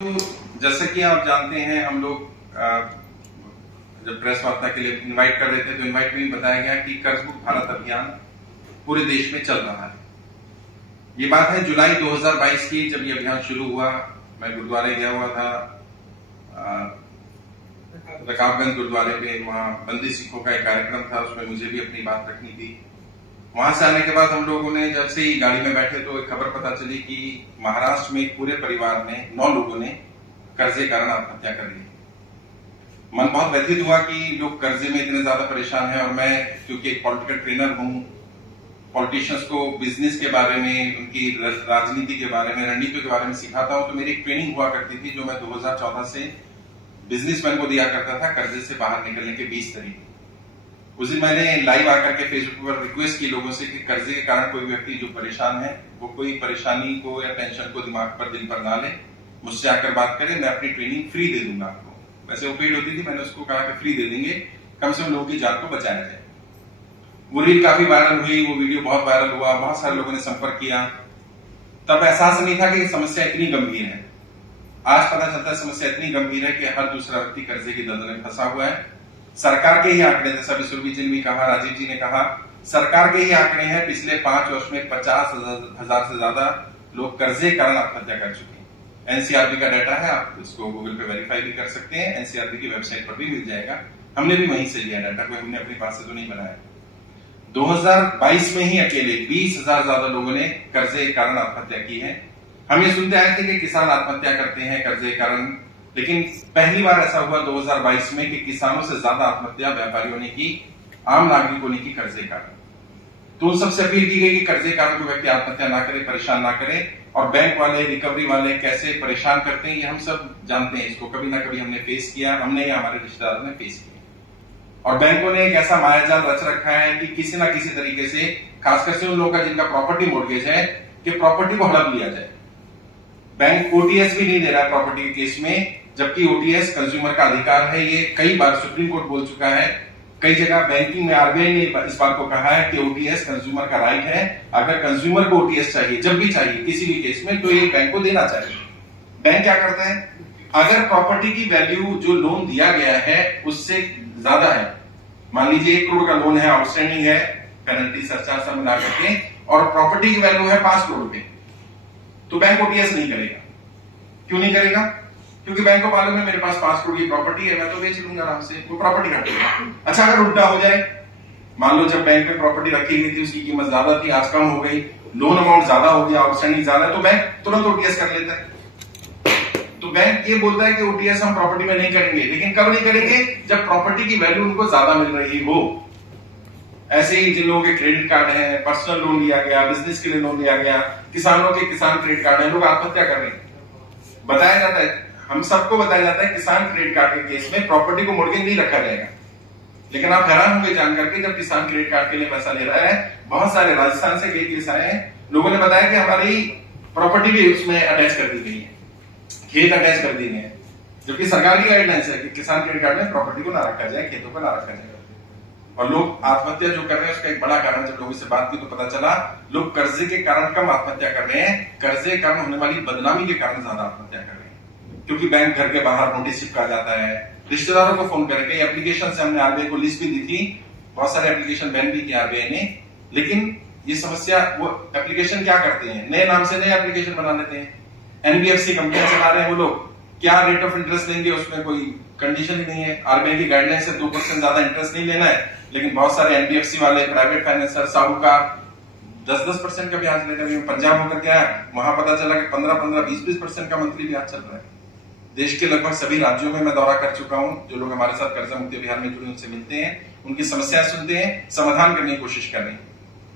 तो जैसे कि आप जानते हैं, हम लोग जब प्रेस वार्ता के लिए इनवाइट कर रहे थे तो इनवाइट में बताया गया कि कर्ज मुक्त भारत अभियान पूरे देश में चल रहा है। ये बात है जुलाई 2022 की, जब ये अभियान शुरू हुआ। मैं गुरुद्वारे गया हुआ था, रकाबगंज गुरुद्वारे पे, वहां बंदी सिखों का एक कार्यक्रम था, उसमें मुझे भी अपनी बात रखनी थी। वहां से आने के बाद हम लोगों ने जैसे ही गाड़ी में बैठे तो एक खबर पता चली कि महाराष्ट्र में एक पूरे परिवार ने 9 लोगों ने कर्जे के कारण आत्महत्या कर ली। मन बहुत व्यथित हुआ कि लोग कर्जे में इतने ज्यादा परेशान हैं, और मैं क्योंकि एक पॉलिटिकल ट्रेनर हूं, पॉलिटिशियंस को बिजनेस के बारे में, उनकी राजनीति के बारे में, रणनीति के बारे में सिखाता हूं। तो मेरी एक ट्रेनिंग हुआ करती थी जो मैं 2014 से बिजनेसमैन को दिया करता था, कर्जे से बाहर निकलने के 20 तरीके। उस दिन मैंने लाइव आकर के फेसबुक पर रिक्वेस्ट की लोगों से कि कर्जे के कारण कोई व्यक्ति जो परेशान है वो कोई परेशानी को या टेंशन को दिमाग पर, दिल पर ना ले, मुझसे आकर बात करें, मैं अपनी ट्रेनिंग फ्री दे दूंगा आपको। वैसे वो पेड होती थी, मैंने उसको कहा कि फ्री दे देंगे, कम से कम लोगों की जान को बचाया जाए। वो रील काफी वायरल हुई, वो वीडियो बहुत वायरल हुआ, बहुत सारे लोगों ने संपर्क किया। तब एहसास नहीं था कि समस्या इतनी गंभीर है। आज पता चलता है समस्या इतनी गंभीर है कि हर दूसरा व्यक्ति कर्जे की दलदल में फंसा हुआ है। सरकार के ही आंकड़े, जैसा अभी सुरभि जी ने भी कहा, राजीव जी ने कहा, सरकार के ही आंकड़े हैं, पिछले 5 वर्ष में 50,000 से ज्यादा लोग कर्जे के कारण आत्महत्या कर चुके हैं। एनसीआरबी का डाटा है, आप इसको गूगल पे वेरीफाई भी कर सकते हैं, एनसीआरबी की वेबसाइट पर भी मिल जाएगा। हमने भी वहीं से लिया डाटा, कोई हमने अपने पास से तो नहीं बनाया। 2022 में ही अकेले 20,000 ज्यादा लोगों ने कर्जे के कारण आत्महत्या की है। हम ये सुनते आए थे कि किसान आत्महत्या करते हैं कर्जे के कारण, लेकिन पहली बार ऐसा हुआ 2022 में कि किसानों से ज्यादा आत्महत्या व्यापारियों ने की, आम नागरिकों ने की कर्जे के कारण। तो उन सबसे अपील की गई कि कर्जे के कारण कोई व्यक्ति आत्महत्या ना करे, परेशान ना करे। और बैंक वाले, रिकवरी वाले कैसे परेशान करते हैं ये हम सब जानते हैं। इसको कभी ना कभी हमने फेस किया, हमने या हमारे रिश्तेदारों ने फेस किया। और बैंकों ने एक ऐसा मायाजाल रच रखा है कि किसी ना किसी तरीके से, खासकर से उन लोगों का जिनका प्रॉपर्टी मोर्गेज है, कि प्रॉपर्टी को हड़प लिया जाए। बैंक ओटीएस भी नहीं दे रहा है प्रॉपर्टी के केस में, जबकि ओटीएस कंज्यूमर का अधिकार है। ये कई बार सुप्रीम कोर्ट बोल चुका है, कई जगह बैंकिंग में आरबीआई ने इस बात को कहा है कि ओटीएस कंज्यूमर का राइट है। अगर कंज्यूमर को ओटीएस चाहिए, जब भी चाहिए, किसी भी केस में, तो ये बैंक को देना चाहिए। बैंक क्या करता है, अगर प्रॉपर्टी की वैल्यू जो लोन दिया गया है उससे ज्यादा है, मान लीजिए 1 करोड़ का लोन है, आउटस्टैंडिंग है, पेनल्टी सरचार्ज सब मिला करके, और प्रॉपर्टी की वैल्यू है 5 करोड़ रुपए, तो बैंक ओटीएस नहीं करेगा। क्यों नहीं करेगा? क्योंकि बैंक को मालूम है मेरे पास 5 करोड़ की प्रॉपर्टी है, मैं तो बेच लूंगा आराम से, वो प्रॉपर्टी हटेगा। अच्छा, अगर उल्टा हो जाए, मान लो जब बैंक में प्रॉपर्टी रखी गई थी उसकी कीमत ज्यादा थी, आज कम हो गई, लोन अमाउंट ज्यादा हो गया, आउटस्टैंडिंग ज्यादा है, तो बैंक तुरंत ओटीएस कर लेता है। तो बैंक ये बोलता है कि ओटीएस हम प्रॉपर्टी में नहीं करेंगे, लेकिन कब नहीं करेंगे? जब प्रॉपर्टी की वैल्यू उनको ज्यादा मिल रही हो। ऐसे ही जिन लोगों के क्रेडिट कार्ड है, पर्सनल लोन लिया गया, बिजनेस के लिए लोन लिया गया, किसानों के किसान क्रेडिट कार्ड है, लोग आत्महत्या कर रहे हैं। बताया जाता है, हम सबको बताया जाता है, किसान क्रेडिट कार्ड के केस में प्रॉपर्टी को मोर्गेज नहीं रखा जाएगा। लेकिन आप हैरान होंगे जानकर के, जब किसान क्रेडिट कार्ड के लिए पैसा ले रहा है, बहुत सारे राजस्थान से कई केस आए हैं, लोगों ने बताया कि हमारी प्रॉपर्टी भी उसमें अटैच कर दी गई है, खेत अटैच कर दिए हैं, जबकि सरकार की गाइडलाइंस है कि किसान क्रेडिट कार्ड में प्रॉपर्टी को ना रखा जाए, खेतों को ना रखा जाए। और लोग आत्महत्या जो कर रहे हैं उसका एक बड़ा कारण, जब लोगों से बात की तो पता चला, लोग कर्जे के कारण कम आत्महत्या कर रहे हैं, कर्जे के कारण होने वाली बदनामी के कारण ज्यादा आत्महत्या कर रहे हैं। क्योंकि बैंक घर के बाहर नोटिस चिपका जाता है, रिश्तेदारों को फोन करके, एप्लीकेशन से हमने आरबीआई को लिस्ट भी दी थी, बहुत सारे एप्लीकेशन बैन भी किया आरबीआई ने। लेकिन ये समस्या, वो एप्लीकेशन क्या करते हैं, नए नाम से नए एप्लीकेशन बना लेते हैं। एनबीएफसी कंपनियां चला रहे हैं वो लोग, क्या रेट ऑफ इंटरेस्ट लेंगे उसमें कोई कंडीशन ही नहीं है। आरबीआई की गाइडलाइन से 2% ज्यादा इंटरेस्ट नहीं लेना है, लेकिन बहुत सारे एनबीएफसी वाले, प्राइवेट फाइनेंसर, साहूकार 10-10% का ब्याज ले रहे हैं। पंजाब होकर क्या है, वहां पता चला कि 15-15, 20-20% का मंथली ब्याज चल रहा है। देश के लगभग सभी राज्यों में मैं दौरा कर चुका हूं। जो लोग हमारे साथ कर्जा मुक्ति अभियान में जुड़े उनसे मिलते हैं, उनकी समस्याएं सुनते हैं, समाधान करने की कोशिश कर रहे हैं।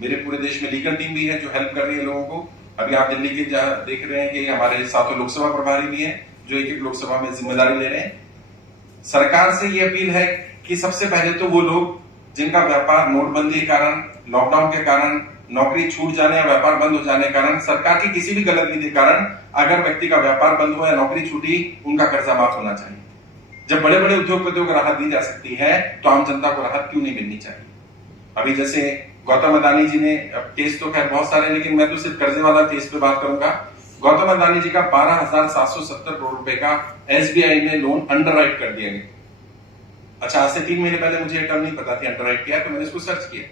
मेरे पूरे देश में लीगल टीम भी है जो हेल्प कर रही है लोगों को। अभी आप दिल्ली के देख रहे हैं कि हमारे साथों लोकसभा प्रभारी भी हैं जो एक लोकसभा में जिम्मेदारी ले रहे हैं। सरकार से ये अपील है कि सबसे पहले तो वो लोग जिनका व्यापार नोटबंदी के कारण, लॉकडाउन के कारण, नौकरी छूट जाने या व्यापार बंद हो जाने के कारण, सरकार की किसी भी गलत नीति के कारण अगर व्यक्ति का व्यापार बंद हुआ या नौकरी छूटी, उनका कर्जा माफ होना चाहिए। जब बड़े बड़े उद्योगपतियों को राहत दी जा सकती है तो आम जनता को राहत क्यों नहीं मिलनी चाहिए? अभी जैसे गौतम अदानी जी ने, केस तो खैर बहुत सारे, लेकिन मैं तो सिर्फ कर्जे वाला केस पे बात करूंगा। गौतम अदानी जी का 12,770 करोड़ रुपए का एसबीआई ने लोन अंडरराइट कर दिया गया। अच्छा, आज से 3 महीने पहले मुझे टर्म नहीं पता थी अंडरराइट क्या, तो मैंने इसको सर्च किया।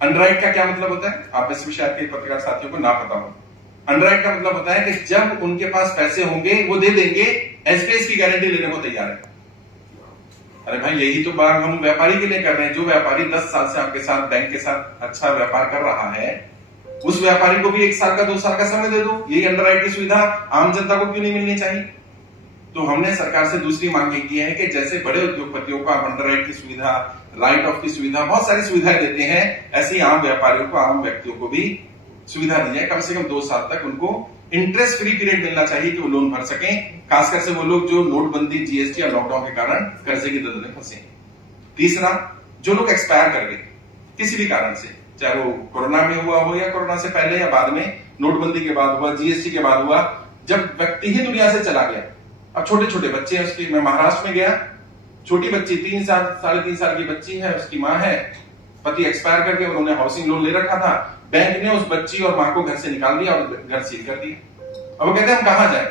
अंडरराइट का क्या मतलब होता है, आप इसमें शायद के पत्रकार साथियों को ना पता हो। अंडरराइट का मतलब होता है कि जब उनके पास पैसे होंगे वो दे देंगे, एसबीआई की गारंटी लेने को तैयार है। अरे भाई, यही तो बात हम व्यापारी के लिए कर रहे हैं। जो व्यापारी 10 साल से आपके साथ बैंक के साथ अच्छा व्यापार कर रहा है, उस व्यापारी को भी 1 साल का 2 साल का समय दे दो। यही अंडरराइट की सुविधा आम जनता को क्यों नहीं मिलनी चाहिए? तो हमने सरकार से दूसरी मांगे की है कि जैसे बड़े उद्योगपतियों को आप अंडरराइट की सुविधा, राइट ऑफ की सुविधा, बहुत सारी सुविधाएं देते हैं, ऐसे ही आम व्यापारियों को, आम व्यक्तियों को भी सुविधा दी जाए। कम से कम 2 साल तक उनको इंटरेस्ट फ्री पीरियड मिलना चाहिए कि वो लोन भर सकें, खासकर से वो लोग जो नोटबंदी, जीएसटी या लॉकडाउन के कारण कर्जे की दलदल में फंसे। तीसरा, जो लोग एक्सपायर कर गए किसी भी कारण से, चाहे वो कोरोना में हुआ हो या कोरोना से पहले या बाद में, नोटबंदी के बाद हुआ, जीएसटी के बाद हुआ, जब व्यक्ति ही दुनिया से चला गया। अब छोटे छोटे बच्चे हैं उसकी, मैं महाराष्ट्र में गया, छोटी बच्ची 3 साल 3.5 साल की बच्ची है, उसकी माँ है, पति एक्सपायर कर गए, उन्होंने हाउसिंग लोन ले रखा था, बैंक ने उस बच्ची और मां को घर से निकाल दिया और घर सील कर दिया। अब वो कहते हैं हम कहां जाएं?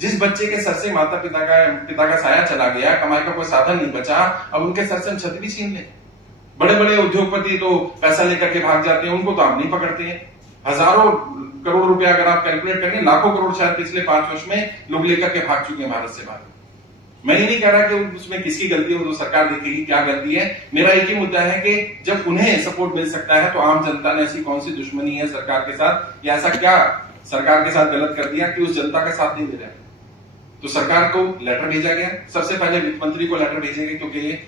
जिस बच्चे के सर से माता पिता का साया चला गया, कमाई का कोई साधन नहीं बचा, अब उनके सर से हम छत भी छीन लें। बड़े बड़े उद्योगपति तो पैसा लेकर के भाग जाते हैं, उनको तो आप नहीं पकड़ते हैं। हजारों करोड़ रुपया अगर आप कैलकुलेट करेंगे, लाखों करोड़ शायद पिछले 5 वर्ष में लोग लेकर के भाग चुके हैं भारत से बाहर। मैं ये नहीं कह रहा कि उसमें किसकी गलती हो, तो सरकार देखेगी क्या गलती है। मेरा एक ही मुद्दा है कि जब उन्हें सपोर्ट मिल सकता है तो आम जनता ने ऐसी कौन सी दुश्मनी है सरकार के साथ, या ऐसा क्या सरकार के साथ गलत कर दिया कि उस जनता का साथ नहीं दे रहा है। तो सरकार को लेटर भेजा गया, सबसे पहले वित्त मंत्री को लेटर भेजेंगे, क्योंकि ये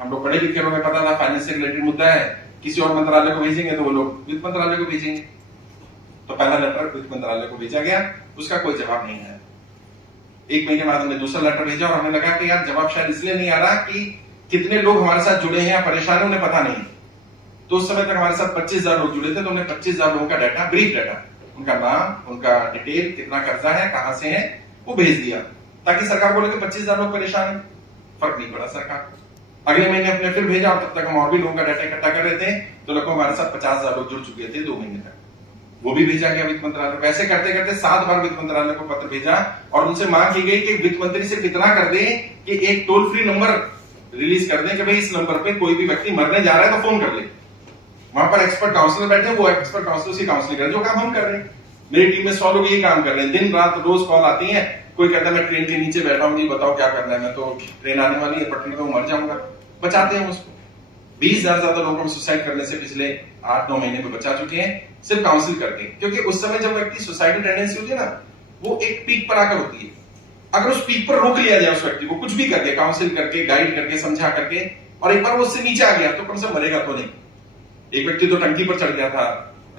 हम लोग पढ़े लिखे लोग, पता था फाइनेंस से रिलेटेड मुद्दा है, किसी और मंत्रालय को भेजेंगे तो वो लोग वित्त मंत्रालय को भेजेंगे। तो पहला लेटर वित्त मंत्रालय को भेजा गया, उसका कोई जवाब नहीं है। 1 महीने बाद हमने दूसरा लेटर भेजा और हमें लगा कि यार जवाब शायद इसलिए नहीं आ रहा कि कितने लोग हमारे साथ जुड़े हैं या परेशान है उन्हें पता नहीं। तो उस समय तक हमारे साथ 25,000 लोग जुड़े थे, तो हमने 25,000 लोगों का डाटा, ब्रीफ डाटा, उनका नाम, उनका डिटेल, कितना कर्जा है, कहां से है, वो भेज दिया, ताकि सरकार बोले कि 25,000 लोग परेशान है। फर्क नहीं पड़ा सरकार। अगले महीने अपने फिर भेजा और तब तक हम और भी लोगों का डाटा इकट्ठा कर रहे थे, तो लगभग हमारे साथ 50,000 लोग जुड़ चुके थे 2 महीने तक। वो भी भेजा गया वित्त मंत्रालय। वैसे करते करते 7 बार वित्त मंत्रालय को पत्र भेजा और उनसे मांग की गई कि वित्त मंत्री सिर्फ इतना कर दे कि एक टोल फ्री नंबर रिलीज कर दें कि भाई इस नंबर पे कोई भी व्यक्ति मरने जा रहा है तो फोन कर ले। वहां पर एक्सपर्ट काउंसलर बैठे, वो एक्सपर्ट काउंसलर से काउंसलिंग करें, जो काम हम कर रहे हैं। मेरी टीम में 100 लोग यही काम कर रहे हैं, दिन रात रोज कॉल आती है। कोई कहता है मैं ट्रेन के नीचे बैठा हूं, जी बताओ क्या करना है, मैं तो ट्रेन आने वाली है, पटरी में मर जाऊंगा। बचाते हैं उसको। 20,000 से ज्यादा लोगों को सुसाइड करने से पिछले 8-9 महीने में बचा चुके हैं, सिर्फ काउंसिल करके। क्योंकि उस समय जब व्यक्ति सुसाइडल टेंडेंसी होती है ना, वो एक पीक पर आकर होती है। अगर उस पीक पर रोक लिया जाए उस व्यक्ति को, कुछ भी करके, काउंसिल करके, गाइड करके, समझा करके, और एक बार वो उससे नीचे आ गया तो कम से मरेगा तो नहीं। एक व्यक्ति तो टंकी पर चढ़ गया था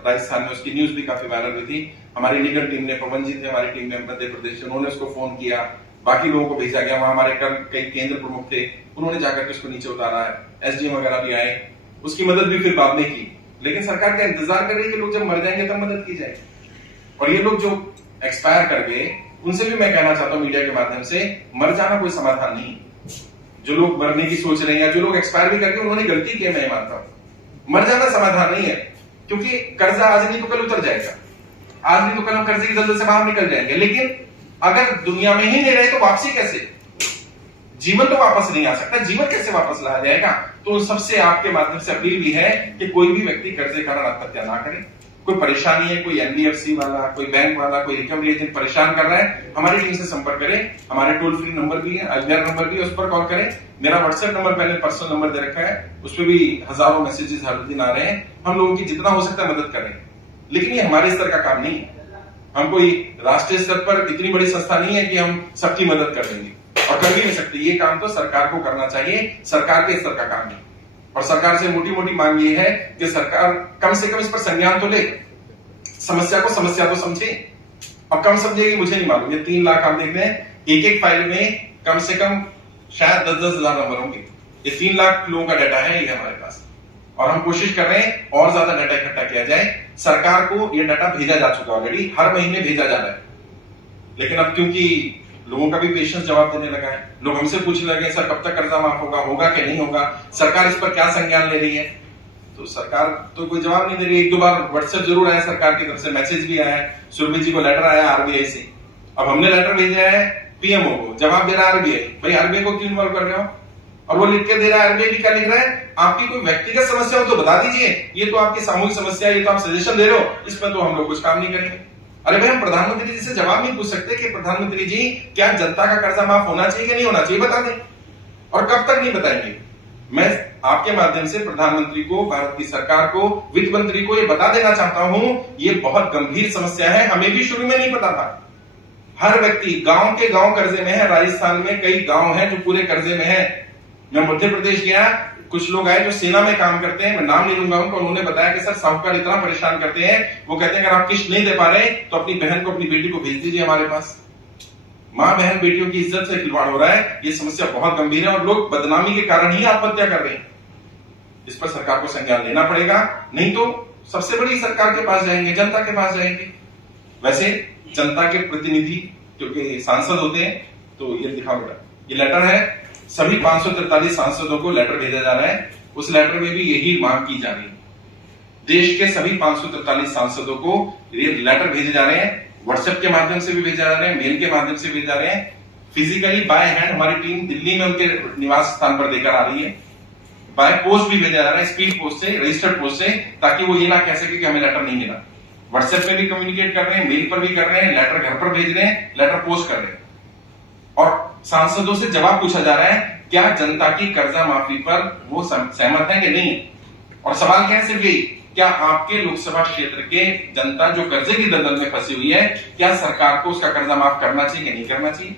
राजस्थान में, उसकी न्यूज भी काफी वायरल हुई थी। हमारी निगम टीम ने, पवन जी थे हमारी टीम में मध्य प्रदेश, उन्होंने उसको फोन किया, बाकी लोगों को भेजा गया। वहां हमारे कई केंद्र प्रमुख थे, उन्होंने जाकर के उसको नीचे उतारा है। एसडीएम वगैरह भी आए, उसकी मदद भी फिर बाद में की। लेकिन सरकार का इंतजार कर रही है कि लोग जब मर जाएंगे तब मदद की जाएगी। और ये लोग जो एक्सपायर कर गए, उनसे भी मैं कहना चाहता हूं मीडिया के माध्यम से, मर जाना कोई समाधान नहीं। जो लोग मरने की सोच रहे हैं या जो लोग एक्सपायर भी करके उन्होंने गलती की है, मैं मानता हूं, मर जाना समाधान नहीं है। क्योंकि कर्जा आज नहीं तो कल उतर जाएगा, आज नहीं तो कल हम कर्जे की दलदल से बाहर निकल जाएंगे। लेकिन अगर दुनिया में ही नहीं रहे तो वापसी कैसे? जीवन तो वापस नहीं आ सकता, जीवन कैसे वापस लाया जाएगा? तो सबसे आपके माध्यम से अपील भी है कि कोई भी व्यक्ति कर्जे कारण आत्महत्या ना करे। कोई परेशानी है, कोई एनबीएफसी वाला, कोई बैंक वाला, कोई रिकवरी एजेंट परेशान कर रहा है, हमारी टीम से संपर्क करें। हमारे टोल फ्री नंबर भी है, IVR नंबर भी है, उस पर कॉल करें। मेरा व्हाट्सएप नंबर मैंने पर्सनल नंबर दे रखा है, उस पर भी हजारों मैसेजेस हर दिन आ रहे हैं। हम लोगों की जितना हो सकता है मदद करें, लेकिन ये हमारे स्तर का काम नहीं है। हम कोई राष्ट्रीय स्तर पर इतनी बड़ी संस्था नहीं है कि हम सबकी मदद कर देंगे, और कर भी नहीं सकते। ये काम तो सरकार को करना चाहिए, सरकार के स्तर का काम है। और सरकार से मोटी मोटी मांग ये है कि सरकार कम से कम इस पर संज्ञान तो ले, समस्या को समस्या तो समझे। और कम समझेगी मुझे नहीं मालूम, ये 3 लाख आप देख रहे हैं, एक फाइल में कम से कम शायद 10-10 हजार नंबर होंगे। ये 3 लाख लोगों का डाटा है ये हमारे पास, और हम कोशिश कर रहे हैं और ज्यादा डाटा इकट्ठा किया जाए। सरकार को ये डाटा भेजा जा चुका ऑलरेडी, हर महीने भेजा जा रहा है। लेकिन अब क्योंकि लोगों का भी पेशेंस जवाब देने लगा है, लोग हमसे पूछने लगे सर कब तक कर्जा माफ होगा, होगा कि नहीं होगा, सरकार इस पर क्या संज्ञान ले रही है, तो सरकार तो कोई जवाब नहीं दे रही। एक दो बार व्हाट्सएप जरूर आया सरकार की तरफ से, मैसेज भी आया है, सुरभि जी को लेटर आया आरबीआई से। अब हमने लेटर भेजा है पीएमओ को, जवाब दे रहा है आरबीआई। भाई आरबीआई को क्यों इन्वॉल्व कर रहे हो? और वो लिख के दे रहा है, आरबीआई भी क्या लिख रहा है, आपकी कोई व्यक्तिगत समस्या हो तो बता दीजिए, ये तो आपकी सामूहिक समस्या है, ये तो आप सजेशन दे रहे हो, इसमें तो हम लोग कुछ काम नहीं करेंगे। अरे भाई हम प्रधानमंत्री जी से जवाब नहीं पूछ सकते कि प्रधानमंत्री जी क्या जनता का कर्जा माफ होना चाहिए कि नहीं होना चाहिए, बता दें। और कब तक नहीं बताएंगे? मैं आपके माध्यम से प्रधानमंत्री को, भारत की सरकार को, वित्त मंत्री को ये बता देना चाहता हूं, ये बहुत गंभीर समस्या है। हमें भी शुरू में नहीं पता था। हर व्यक्ति गांव के गांव कर्जे में है। राजस्थान में कई गांव हैं जो पूरे कर्जे में है। मैं मध्य प्रदेश गया, कुछ लोग आए जो सेना में काम करते हैं, मैं नाम नहीं लूंगा उनको, उन्होंने बताया कि सर साहूकार इतना परेशान करते हैं, वो कहते हैं अगर आप किस्त नहीं दे पा रहे तो अपनी बहन को, अपनी बेटी को भेज दीजिए हमारे पास। मां बहन बेटियों की इज्जत से खिलवाड़ हो रहा है। ये समस्या बहुत गंभीर है और लोग बदनामी के कारण ही आत्महत्या कर रहे हैं। इस पर सरकार को संज्ञान लेना पड़ेगा, नहीं तो सबसे बड़ी सरकार के पास जाएंगे, जनता के पास जाएंगे। वैसे जनता के प्रतिनिधि क्योंकि सांसद होते हैं, तो ये दिखा बेटा, ये लेटर है, सभी 543 सांसदों को लेटर भेजा जा रहा है। उस लेटर में भी यही मांग की जा रही है। देश के सभी 543 सांसदों को ये लेटर भेजे जा रहे हैं, व्हाट्सएप के माध्यम से भी भेजा जा रहे हैं, मेल के माध्यम से भेजा जा रहे हैं, फिजिकली बाय हैंड हमारी टीम दिल्ली में उनके निवास स्थान पर देकर आ रही है, बाय पोस्ट भी भेजा जा रहा है, स्पीड पोस्ट से, रजिस्टर्ड पोस्ट से, ताकि वो ये ना कह सके कि हमें लेटर नहीं मिला। व्हाट्सएप पे भी कम्युनिकेट कर रहे हैं, मेल पर भी कर रहे हैं, लेटर घर पर भेज रहे हैं, लेटर पोस्ट कर रहे हैं। और सांसदों से जवाब पूछा जा रहा है, क्या जनता की कर्जा माफी पर वो सहमत है कि नहीं। और सवाल क्या है, सिर्फ यही, क्या आपके लोकसभा क्षेत्र के जनता जो कर्जे की दलदल में फंसी हुई है, क्या सरकार को उसका कर्जा माफ करना चाहिए कि नहीं करना चाहिए।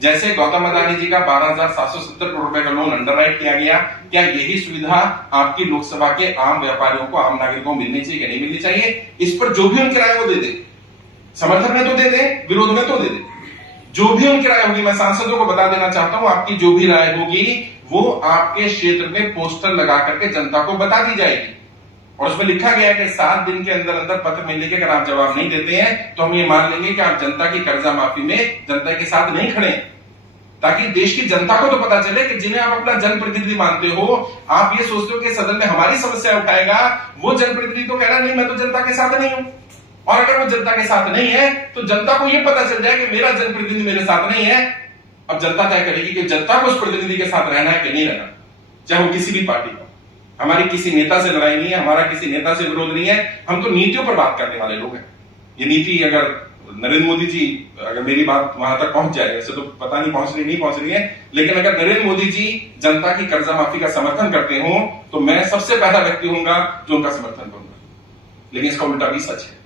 जैसे गौतम अदानी जी का 12,770 करोड़ रुपए का लोन अंडरराइट किया गया, क्या यही सुविधा आपकी लोकसभा के आम व्यापारियों को, आम नागरिकों को मिलनी चाहिए कि नहीं मिलनी चाहिए। इस पर जो भी उनकी राय वो दे दे, समर्थन में तो दे दे, विरोध में तो दे दे, जो भी उनकी राय होगी। मैं सांसदों को बता देना चाहता हूं, आपकी जो भी राय होगी वो आपके क्षेत्र में पोस्टर लगा करके जनता को बता दी जाएगी। और उसमें लिखा गया है कि 7 दिन के अंदर अंदर पत्र मिलने के अगर आप जवाब नहीं देते हैं तो हम ये मान लेंगे कि आप जनता की कर्जा माफी में जनता के साथ नहीं खड़े। ताकि देश की जनता को तो पता चले कि जिन्हें आप अपना जनप्रतिनिधि मानते हो, आप ये सोचते हो कि सदन में हमारी समस्या उठाएगा, वो जनप्रतिनिधि तो कह रहा नहीं मैं तो जनता के साथ नहीं हूं। और अगर वो जनता के साथ नहीं है तो जनता को यह पता चल जाए कि मेरा जनप्रतिनिधि मेरे साथ नहीं है। अब जनता तय करेगी कि जनता को उस प्रतिनिधि के साथ रहना है कि नहीं रहना, चाहे वो किसी भी पार्टी का। हमारी किसी नेता से लड़ाई नहीं है, हमारा किसी नेता से विरोध नहीं है, हम तो नीतियों पर बात करने वाले लोग हैं। ये नीति अगर नरेंद्र मोदी जी, अगर मेरी बात वहां तक पहुंच जाए, वैसे तो पता नहीं पहुंच रही है, लेकिन अगर नरेंद्र मोदी जी जनता की कर्जा माफी का समर्थन करते हो तो मैं सबसे पहला व्यक्ति होऊंगा जो उनका समर्थन करूंगा। लेकिन इसका उल्टा भी सच है।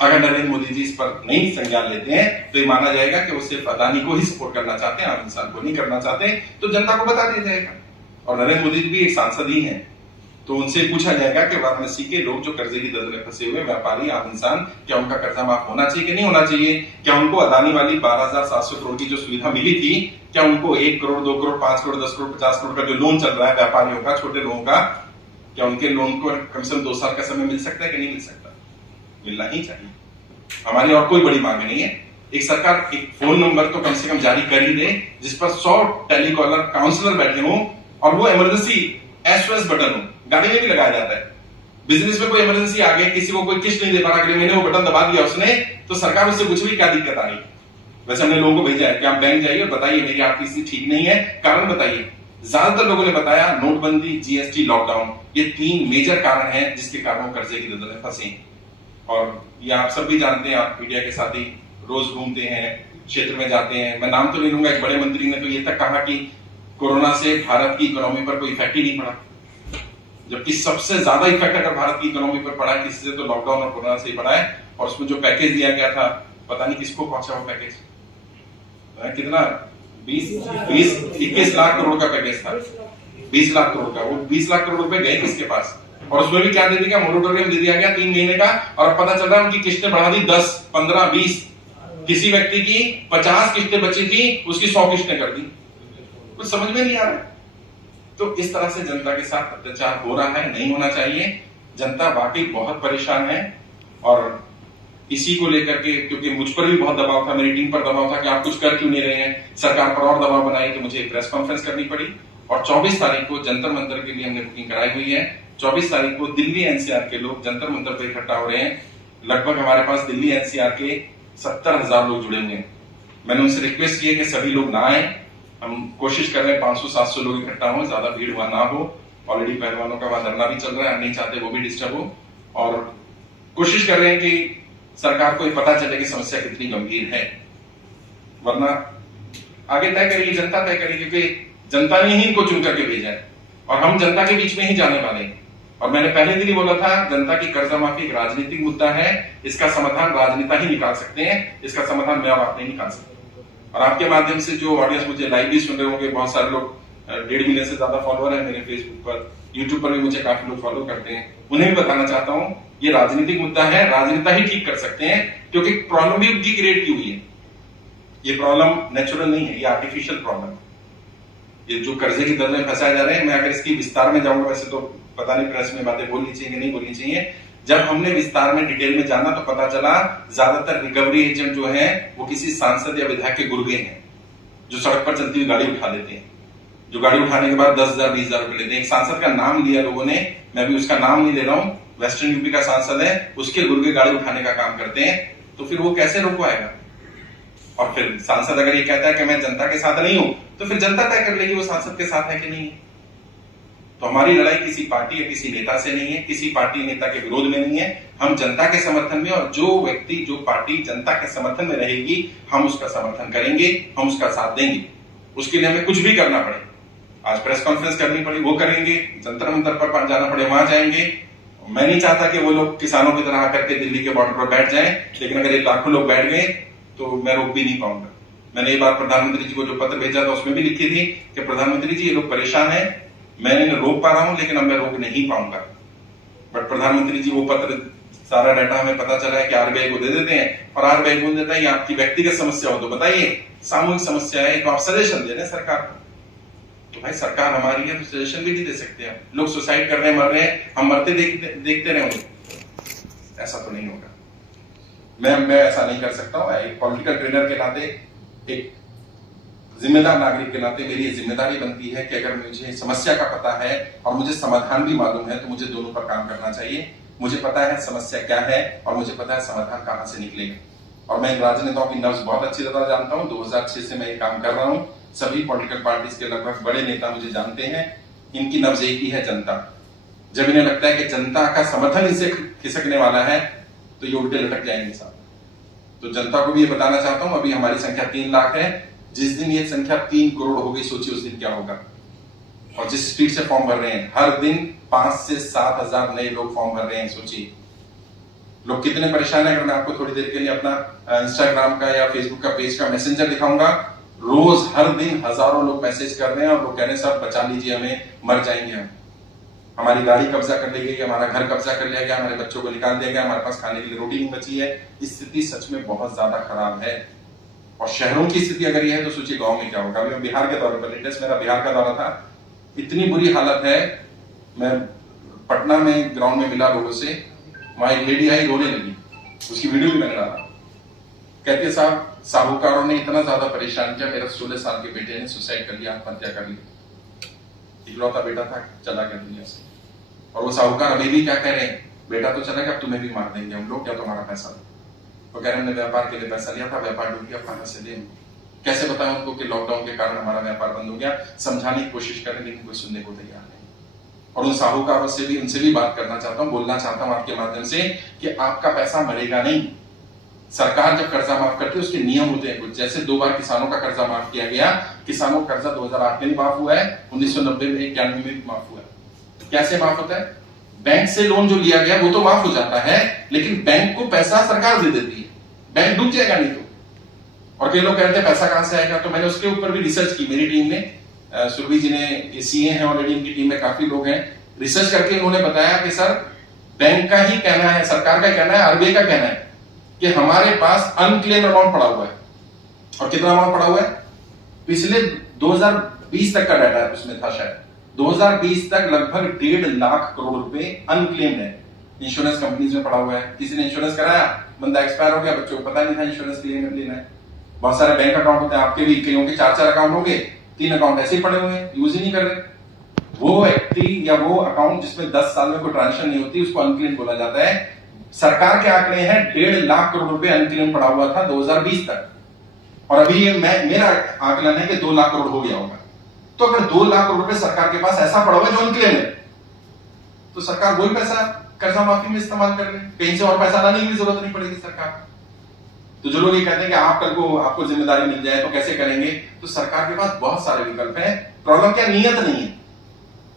अगर नरेंद्र मोदी जी इस पर नहीं संज्ञान लेते हैं तो ये माना जाएगा कि वो सिर्फ अदानी को ही सपोर्ट करना चाहते हैं, आम इंसान को नहीं करना चाहते, तो जनता को बता दिया जाएगा। और नरेंद्र मोदी जी भी एक सांसद ही हैं, तो उनसे पूछा जाएगा कि वाराणसी के लोग जो कर्जे की दलदल में फंसे हुए व्यापारी, आम इंसान, क्या उनका कर्जा माफ होना चाहिए कि नहीं होना चाहिए। क्या उनको अदानी वाली 12,700 करोड़ की जो सुविधा मिली थी, क्या उनको 1 करोड़, 2 करोड़, 5 करोड़, 10 करोड़, 50 करोड़ का जो लोन चल रहा है व्यापारियों का, छोटे लोगों का, क्या उनके लोन को कम से कम 2 साल का समय मिल सकता है कि नहीं मिल सकता? मिलना ही चाहिए। हमारी और कोई बड़ी मांग नहीं है। एक सरकार एक फोन नंबर तो कम से कम जारी कर ही दे जिस पर 100 टेलीकॉलर काउंसलर बैठे हों और वो इमरजेंसी SOS बटन हो, गाड़ी में भी लगाया जाता है। बिजनेस में कोई इमरजेंसी आ गई, किसी को कोई किस्त नहीं दे पा रहा, अगले महीने वो बटन दबा दिया उसने, तो सरकार उससे पूछ भी क्या दिक्कत आ रही है। वैसे हमने लोगों को भेजा है कि आप बैंक जाइए और बताइए मेरी आपकी स्थिति ठीक नहीं है, कारण बताइए। ज्यादातर लोगों ने बताया नोटबंदी, GST, लॉकडाउन, ये 3 मेजर कारण हैं जिसके कारण वो कर्जे की दलदल में फंसे। और ये आप सब भी जानते हैं, आप मीडिया के साथ ही रोज घूमते हैं, क्षेत्र में जाते हैं। मैं नाम तो नहीं लूंगा, एक बड़े मंत्री ने तो ये तक कहा कि कोरोना से भारत की इकोनॉमी पर कोई इफेक्ट ही नहीं पड़ा, जबकि सबसे ज्यादा इफेक्ट अगर भारत की इकोनॉमी पर पड़ा है किसी से तो लॉकडाउन और कोरोना से ही पड़ा है। और उसमें जो पैकेज दिया गया था, पता नहीं किसको पहुंचा वो पैकेज, कितना 21 लाख करोड़ का पैकेज था, 20 लाख करोड़ का। वो 20 लाख करोड़ रुपए गए किसके पास? और उसमें भी क्या दे दिया, मोरेटोरियम दे दिया गया 3 महीने का। और अब पता चल रहा है उनकी किस्तें बढ़ा दी 10, 15, 20। किसी व्यक्ति की 50 किस्तें बची थी, उसकी 100 किस्तें कर दी। कुछ समझ में नहीं आ रहा। तो इस तरह से जनता के साथ अत्याचार हो रहा है, नहीं होना चाहिए। जनता वाकई बहुत परेशान है और इसी को लेकर के, क्योंकि मुझ पर भी बहुत दबाव था, मेरी टीम पर दबाव था कि आप कुछ कर क्यों नहीं रहे हैं, सरकार पर और दबाव बनाई, तो मुझे प्रेस कॉन्फ्रेंस करनी पड़ी। और 24 तारीख को जंतर मंतर के लिए हमने बुकिंग कराई हुई है। 24 तारीख को दिल्ली एनसीआर के लोग जंतर मंतर पर इकट्ठा हो रहे हैं। लगभग हमारे पास दिल्ली एनसीआर के 70,000 लोग जुड़े हुए हैं। मैंने उनसे रिक्वेस्ट की है कि सभी लोग ना आए। हम कोशिश कर रहे हैं 500-700 लोग इकट्ठा हो, ज्यादा भीड़ वहां ना हो। ऑलरेडी पहलवानों का वहां धरना भी चल रहा है, हम नहीं चाहते वो भी डिस्टर्ब हो, और कोशिश कर रहे हैं कि सरकार को पता चले कि समस्या कितनी गंभीर है। वरना आगे तय करेगी जनता, तय करेगी, क्योंकि जनता ने ही इनको चुन करके भेजा है और हम जनता के बीच में ही जाने वाले हैं। और मैंने पहले दिन ही बोला था, जनता की कर्जा माफी एक राजनीतिक मुद्दा है, इसका समाधान राजनेता ही निकाल सकते हैं, इसका समाधान मैं और आप नहीं निकाल सकते। और आपके माध्यम से जो ऑडियंस मुझे लाइव भी सुन रहे होंगे, बहुत सारे लोग 1.5 मिलियन से ज्यादा फॉलोअर है मेरे फेसबुक पर, यूट्यूब पर भी मुझे काफी लोग फॉलो करते हैं, उन्हें भी बताना चाहता हूं ये राजनीतिक मुद्दा है, राजनेता ही ठीक कर सकते हैं, क्योंकि प्रॉब्लम भी उनकी क्रिएट की हुई है। ये प्रॉब्लम नेचुरल नहीं है, ये आर्टिफिशियल प्रॉब्लम है। ये जो कर्जे की दर में फंसाए जा रहे हैं, मैं अगर इसकी विस्तार में जाऊंगा, वैसे तो पता नहीं प्रेस में बातें बोलनी चाहिए नहीं बोलनी चाहिए, जब हमने विस्तार में डिटेल में जाना तो पता चला ज्यादातर रिकवरी एजेंट जो है वो किसी सांसद या विधायक के गुर्गे हैं, जो सड़क पर चलती हुई गाड़ी उठा लेते हैं, जो गाड़ी उठाने के बाद 10,000 20,000 रुपए लेते हैं। एक सांसद का नाम लिया लोगों ने, मैं भी उसका नाम नहीं ले रहा हूं, वेस्टर्न यूपी का सांसद है, उसके गुर्गे गाड़ी उठाने का काम करते हैं, तो फिर वो कैसे रोक पाएगा? और फिर सांसद अगर ये कहता है कि मैं जनता के साथ नहीं हूं, तो फिर जनता तय कर लेगी वो सांसद के साथ है कि नहीं है। तो हमारी लड़ाई किसी पार्टी या किसी नेता से नहीं है, किसी पार्टी नेता के विरोध में नहीं है, हम जनता के समर्थन में, और जो व्यक्ति जो पार्टी जनता के समर्थन में रहेगी हम उसका समर्थन करेंगे, हम उसका साथ देंगे। उसके लिए हमें कुछ भी करना पड़े, आज प्रेस कॉन्फ्रेंस करनी पड़ी वो करेंगे, जंतर मंतर पर जाना पड़े वहां जाएंगे। मैं नहीं चाहता कि वो लोग किसानों की तरह आकर के दिल्ली के बॉर्डर पर बैठ जाएं, लेकिन अगर 1 लाखों लोग बैठ गए तो मैं रोक भी नहीं पाऊंगा। मैंने ये बात प्रधानमंत्री जी को जो पत्र भेजा था उसमें भी लिखी थी कि प्रधानमंत्री जी ये लोग परेशान हैं, मैं इन्हें रोक पा रहा हूं लेकिन अब मैं रोक नहीं पाऊंगा। बट प्रधानमंत्री जी वो पत्र, सारा डाटा हमें पता चला है कि आरबीआई को दे देते हैं, और आरबीआई बोल देता है ये आपकी व्यक्तिगत समस्या हो तो बताइए, सामूहिक समस्या है तो आप सजेशन दे रहे हैं सरकार को। तो भाई सरकार हमारी है तो सजेशन भी नहीं दे सकते हैं। लोग सुसाइड कर रहे हैं, मर रहे हैं, हम मरते देखते रहे, ऐसा तो नहीं होगा। मैं ऐसा नहीं कर सकता हूं। एक पॉलिटिकल ट्रेनर के नाते, एक जिम्मेदार नागरिक के नाते मेरी ये जिम्मेदारी बनती है कि अगर मुझे समस्या का पता है और मुझे समाधान भी मालूम है तो मुझे दोनों पर काम करना चाहिए। मुझे पता है समस्या क्या है और मुझे पता है समाधान कहां से निकलेगा। और मैं राजनेताओं की नब्ज बहुत अच्छी तरह जानता हूं, 2006 से मैं ये काम कर रहा हूं। सभी पॉलिटिकल पार्टीज के लगभग बड़े नेता मुझे जानते हैं, इनकी नब्ज एक ही है, जनता। जब इन्हें लगता है कि जनता का समर्थन इनसे खिसकने वाला है तो ये उल्टे लटक जाएंगे साहब। तो जनता को भी ये बताना चाहता हूं, अभी हमारी संख्या 3 लाख है, जिस दिन ये संख्या 3 करोड़ हो गई सोचिए उस दिन क्या होगा। और जिस स्पीड से फॉर्म भर रहे हैं, हर दिन 5 से 7 हजार नए लोग फॉर्म भर रहे हैं, सोचिए लोग कितने परेशान है। अगर मैं आपको थोड़ी देर के लिए अपना इंस्टाग्राम का या फेसबुक का पेज का मैसेंजर दिखाऊंगा, रोज हर दिन हजारों लोग मैसेज कर रहे हैं और लोग कह रहे हैं साहब बचा लीजिए हमें, मर जाएंगे हम, हमारी गाड़ी कब्जा कर ली गई, हमारा घर कब्जा कर लिया गया, हमारे बच्चों को निकाल दिया गया, हमारे पास खाने के लिए रोटी नहीं बची है। स्थिति सच में बहुत ज्यादा खराब है। और शहरों की स्थिति अगर यह है तो सोचिए गांव में क्या होगा। अभी मैं बिहार के दौरे पर, लेटेस्ट मेरा बिहार का दौरा था, इतनी बुरी हालत है। मैं पटना में ग्राउंड में मिला लोगों से, वहां एक लेडी आई रोने लगी, उसकी वीडियो भी मैंने डाला। कहते साहब साहूकारों ने इतना ज्यादा परेशान किया, मेरा 16 साल के बेटे ने सुसाइड कर लिया, आत्महत्या कर ली, इकलौता बेटा था, चला गया दुनिया से। और वो साहूकार अभी भी क्या कह रहे हैं, बेटा तो चला गया, अब तुम्हें भी मार देंगे हम लोग, क्या तुम्हारा पैसा दो। तो कह रहे हमने व्यापार के लिए पैसा लिया था, व्यापार डूब गया, कहां से दें। कैसे बताएं उनको कि लॉकडाउन के कारण हमारा व्यापार बंद हो गया। समझाने की कोशिश करें लेकिन कोई सुनने को तैयार नहीं। और उन साहूकारों से भी, उनसे भी बात करना चाहता हूं, बोलना चाहता हूं आपके माध्यम से कि आपका पैसा मरेगा नहीं। सरकार जब कर्जा माफ करती है उसके नियम होते हैं कुछ, जैसे 2 बार किसानों का कर्जा माफ किया गया। किसानों का कर्जा 2008 में भी माफ हुआ है, 1990 में 91 में भी माफ हुआ है। कैसे माफ होता है? बैंक से लोन जो लिया गया वो तो माफ हो जाता है, लेकिन बैंक को पैसा सरकार दे देती है, बैंक डूब जाएगा नहीं तो। और कई लोग कहते हैं पैसा कहां से आएगा, तो मैंने उसके ऊपर भी रिसर्च की, मेरी टीम ने, सुरभि जी ने, सीए हैं ऑलरेडी, इनकी टीम में काफी लोग हैं, रिसर्च करके उन्होंने बताया कि सर बैंक का ही कहना है, सरकार का कहना है, आरबीआई का कहना है कि हमारे पास अनक्लेम अमाउंट पड़ा हुआ है। और कितना अमाउंट पड़ा हुआ है? पिछले 2020 तक का डाटा है उसमें था शायद, 2020 तक लगभग 1.5 लाख करोड़ रुपए अनक्लेम्ड है, इंश्योरेंस कंपनीज में पड़ा हुआ है। किसी ने इंश्योरेंस कराया, बंदा एक्सपायर हो गया, बच्चों को पता नहीं था इंश्योरेंस क्लेम लेना है। बहुत सारे बैंक अकाउंट होते हैं, आपके भी कईयों के 4-4 अकाउंट होंगे, 3 अकाउंट ऐसे ही पड़े हुए हैं, यूज ही नहीं कर रहे। वो व्यक्ति या वो अकाउंट जिसमें 10 साल में कोई ट्रांजेक्शन नहीं होती उसको अनक्लेम बोला जाता है। सरकार के आंकड़े हैं 1.5 लाख करोड़ रुपए अनक्लेम पड़ा हुआ था 2020 तक, और अभी ये मेरा आकलन है कि 2 लाख करोड़ हो गया होगा। तो अगर 2 लाख करोड़ रुपए सरकार के पास ऐसा पड़ा हुआ है जो अनक्लेम है, तो सरकार वही पैसा कर्जा माफी में इस्तेमाल कर ले, कहीं से और पैसा लाने की भी जरूरत नहीं पड़ेगी सरकार। तो जो लोग ये कहते हैं कि आप कल को आपको जिम्मेदारी मिल जाए तो कैसे करेंगे, तो सरकार के पास बहुत सारे विकल्प हैं। प्रॉब्लम क्या, नियत नहीं है।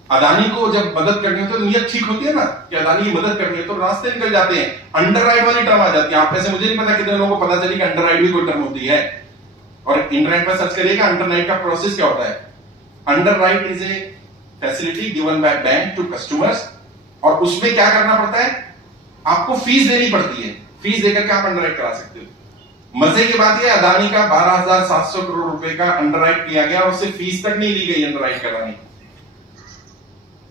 अदानी को जब मदद करनी होती है तो नियत ठीक होती है ना, कि अदानी की मदद करनी है तो रास्ते निकल जाते हैं। अंडरराइट वाली टर्म आ जाती है। आप में से मुझे नहीं पता कितने लोगों को पता चली कि अंडरराइट भी कोई टर्म होती है, और इंटरनेट पर सर्च करिएगा अंडरराइट का प्रोसेस क्या होता है। Underwrite is a facility given by bank to customers, और उसमें क्या करना पड़ता है, आपको फीस देनी पड़ती है। फीस देकर के आप अंडरराइट करा सकते हो। मजे की बात यह, अदानी का 12,700 करोड़ रुपए का अंडरराइट किया गया और उससे फीस तक नहीं ली गई अंडरराइट कराने की।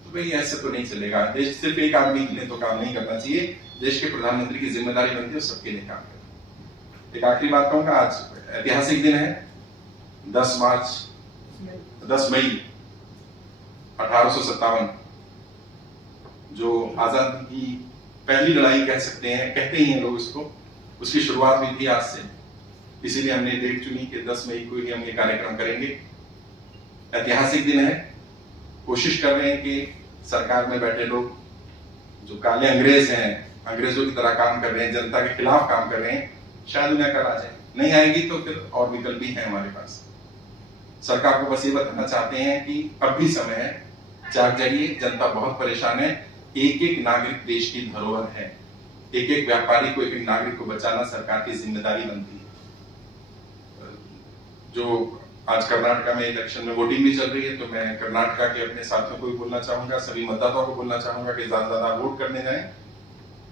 तो भाई ऐसे तो नहीं चलेगा। देश सिर्फ एक आदमी के लिए तो काम नहीं करना चाहिए, देश के प्रधानमंत्री की जिम्मेदारी बनती है सबके लिए काम करना। एक आखिरी बात कहूंगा, आज ऐतिहासिक दिन है, 10 मई 1857, जो आजादी की पहली लड़ाई कह सकते हैं, कहते ही हैं लोग इसको, उसकी शुरुआत हुई थी आज से। इसीलिए हमने डेट चुनी कि 10 मई को ही हम ये कार्यक्रम करेंगे। ऐतिहासिक दिन है। कोशिश कर रहे हैं कि सरकार में बैठे लोग जो काले अंग्रेज हैं, अंग्रेजों की तरह काम कर रहे हैं, जनता के खिलाफ काम कर रहे हैं, शायद उन्हें अकल आ जाए। नहीं आएगी तो फिर और विकल्प भी है हमारे पास। सरकार को बस ये बताना चाहते हैं कि अब भी समय है, जाग जाइए, जनता बहुत परेशान है। एक एक नागरिक देश की धरोहर है। एक एक व्यापारी को, एक एक नागरिक को बचाना सरकार की जिम्मेदारी बनती है। जो आज कर्नाटका में इलेक्शन में वोटिंग भी चल रही है, तो मैं कर्नाटका के अपने साथियों को भी बोलना चाहूंगा, सभी मतदाताओं को बोलना चाहूंगा कि ज्यादा ज्यादा वोट करने जाएं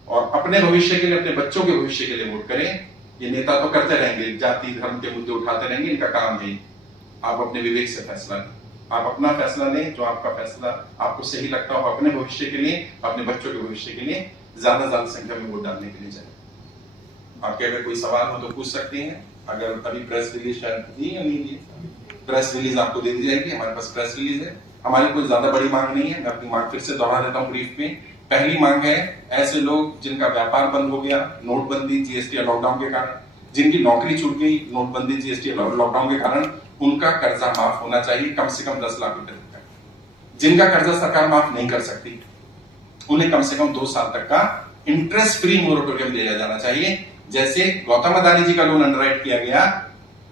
और अपने भविष्य के लिए, अपने बच्चों के भविष्य के लिए वोट करें। ये नेता तो करते रहेंगे, जाति धर्म के मुद्दे उठाते रहेंगे, इनका काम है। आप अपने विवेक से फैसला लें, आप अपना फैसला लें, जो आपका फैसला आपको सही लगता हो, अपने भविष्य के लिए, अपने बच्चों के भविष्य के लिए ज्यादा संख्या में वोट डालने के लिए जाए। आपके अगर कोई सवाल हो तो पूछ सकते हैं। अगर अभी प्रेस रिलीज शायद दी या नहीं दी, प्रेस रिलीज आपको दे दी जाएगी। हमारे पास प्रेस रिलीज है। हमारी कोई ज्यादा बड़ी मांग नहीं है। मैं अपनी मांग फिर से दोहरा देता हूँ ब्रीफ में। पहली मांग है, ऐसे लोग जिनका व्यापार बंद हो गया नोटबंदी, जीएसटी और लॉकडाउन के कारण, जिनकी नौकरी छूट गई नोटबंदी, जीएसटी और लॉकडाउन के कारण, उनका कर्जा माफ होना चाहिए, कम से कम 10 लाख रुपए तक का। जिनका कर्जा सरकार माफ नहीं कर सकती, उन्हें कम से कम 2 साल तक का इंटरेस्ट फ्री मोरेटोरियम दिया जाना चाहिए। जैसे गौतम अदानी जी का लोन अंडरराइट किया गया,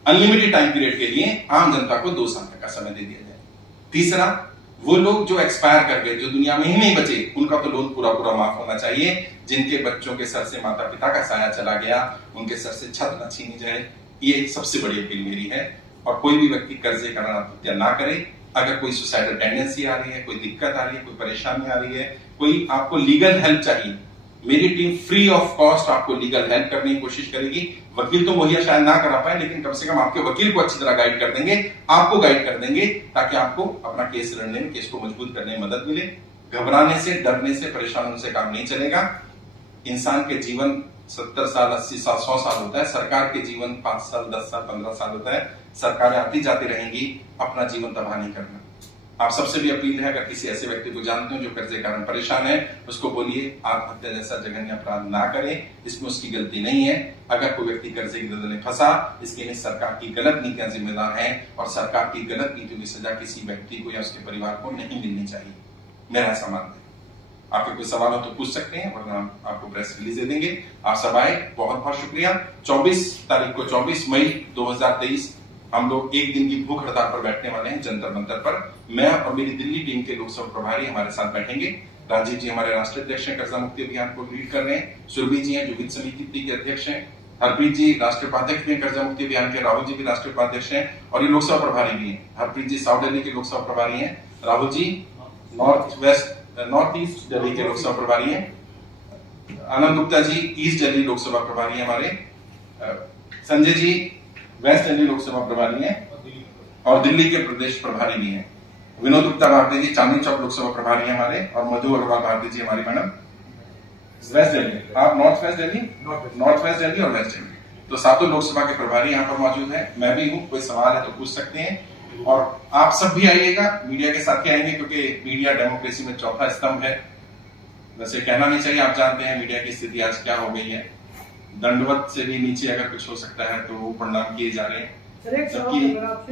अनलिमिटेड टाइम पीरियड के लिए आम जनता को 2 साल तक का समय दे दिया जाए। तीसरा, वो लोग जो एक्सपायर कर गए, जो दुनिया में ही नहीं बचे, उनका तो लोन पूरा पूरा माफ होना चाहिए। जिनके बच्चों के सर से माता पिता का साया चला गया, उनके सर से छत न छीनी जाए। ये सबसे बड़ी अपील मेरी है। और कोई भी व्यक्ति कर्जे कारण आत्महत्या ना करे। अगर कोई सुसाइडल टेंडेंसी आ रही है, कोई दिक्कत आ रही है, कोई परेशानी आ रही है, कोई आपको लीगल हेल्प चाहिए, मेरी टीम फ्री ऑफ कॉस्ट आपको लीगल हेल्प करने की कोशिश करेगी। वकील तो मुहैया शायद ना करा पाए, लेकिन कम से कम आपके वकील को अच्छी तरह गाइड कर देंगे, आपको गाइड कर देंगे, ताकि आपको अपना केस लड़ने में, केस को मजबूत करने में मदद मिले। घबराने से, डरने से, परेशान होने से काम नहीं चलेगा। इंसान के जीवन 70 साल, 80 साल, 100 साल होता है। सरकार के जीवन 5 साल, 10 साल, 15 साल होता है। सरकारें आती जाती रहेंगी, अपना जीवन तबाह नहीं करना। आप सबसे भी अपील है, अगर किसी ऐसे व्यक्ति को जानते हो जो कर्जे के कारण परेशान है, उसको बोलिए आत्महत्या जैसा जघन्य अपराध ना करें, इसमें उसकी गलती नहीं है। अगर कोई व्यक्ति कर्जे की दलदल में फंसा, इसके लिए सरकार की गलत नीतियां जिम्मेदार हैं, और सरकार की गलत नीतियों की सजा किसी व्यक्ति को या उसके परिवार को नहीं मिलनी चाहिए। मेरा ऐसा मानना है। आपके कोई सवाल हो तो पूछ सकते हैं, वरना हम आपको प्रेस रिलीज दे देंगे। आप सब आए, बहुत बहुत शुक्रिया। 24 तारीख को, 24 मई 2023 हम लोग एक दिन की भूख हड़ताल पर बैठने वाले हैं जंतर मंतर पर। मैं और मेरी दिल्ली टीम के लोकसभा प्रभारी हमारे साथ बैठेंगे। राजीव जी हमारे राष्ट्रीय अध्यक्ष हैं, कर्जा मुक्ति अभियान को लीड कर रहे हैं। सुरभि जी हैं, जो वित्त समिति के अध्यक्ष हैं। हरप्रीत जी राष्ट्रीय उपाध्यक्ष हैं कर्जा मुक्ति अभियान के। राहुल जी भी राष्ट्रीय उपाध्यक्ष हैं और ये लोकसभा प्रभारी भी हैं। हरप्रीत जी साउथ दिल्ली के लोकसभा प्रभारी हैं। राहुल जी नॉर्थ ईस्ट दिल्ली के लोकसभा प्रभारी हैं। आनंद गुप्ता जी ईस्ट दिल्ली लोकसभा प्रभारी हैं हमारे। संजय जी वेस्ट दिल्ली लोकसभा प्रभारी हैं और दिल्ली के प्रदेश प्रभारी भी हैं। विनोद गुप्ता भारती जी चांदनी चौक लोकसभा प्रभारी हैं हमारे, और मधु अग्रवाल भारती जी हमारी मैडम वेस्ट दिल्ली। आप नॉर्थ वेस्ट दिल्ली और वेस्ट दिल्ली, तो सातों लोकसभा के प्रभारी यहाँ पर मौजूद हैं। मैं भी हूँ। कोई सवाल है तो पूछ सकते हैं। और आप सब भी आइएगा, मीडिया के साथ ही आएंगे, क्योंकि मीडिया डेमोक्रेसी में चौथा स्तंभ है। वैसे कहना नहीं चाहिए, आप जानते हैं मीडिया की स्थिति आज क्या हो गई है। दंडवत से भी नीचे अगर कुछ हो सकता है तो वो प्रणाम किए जा रहे हैं। सर एक सवाल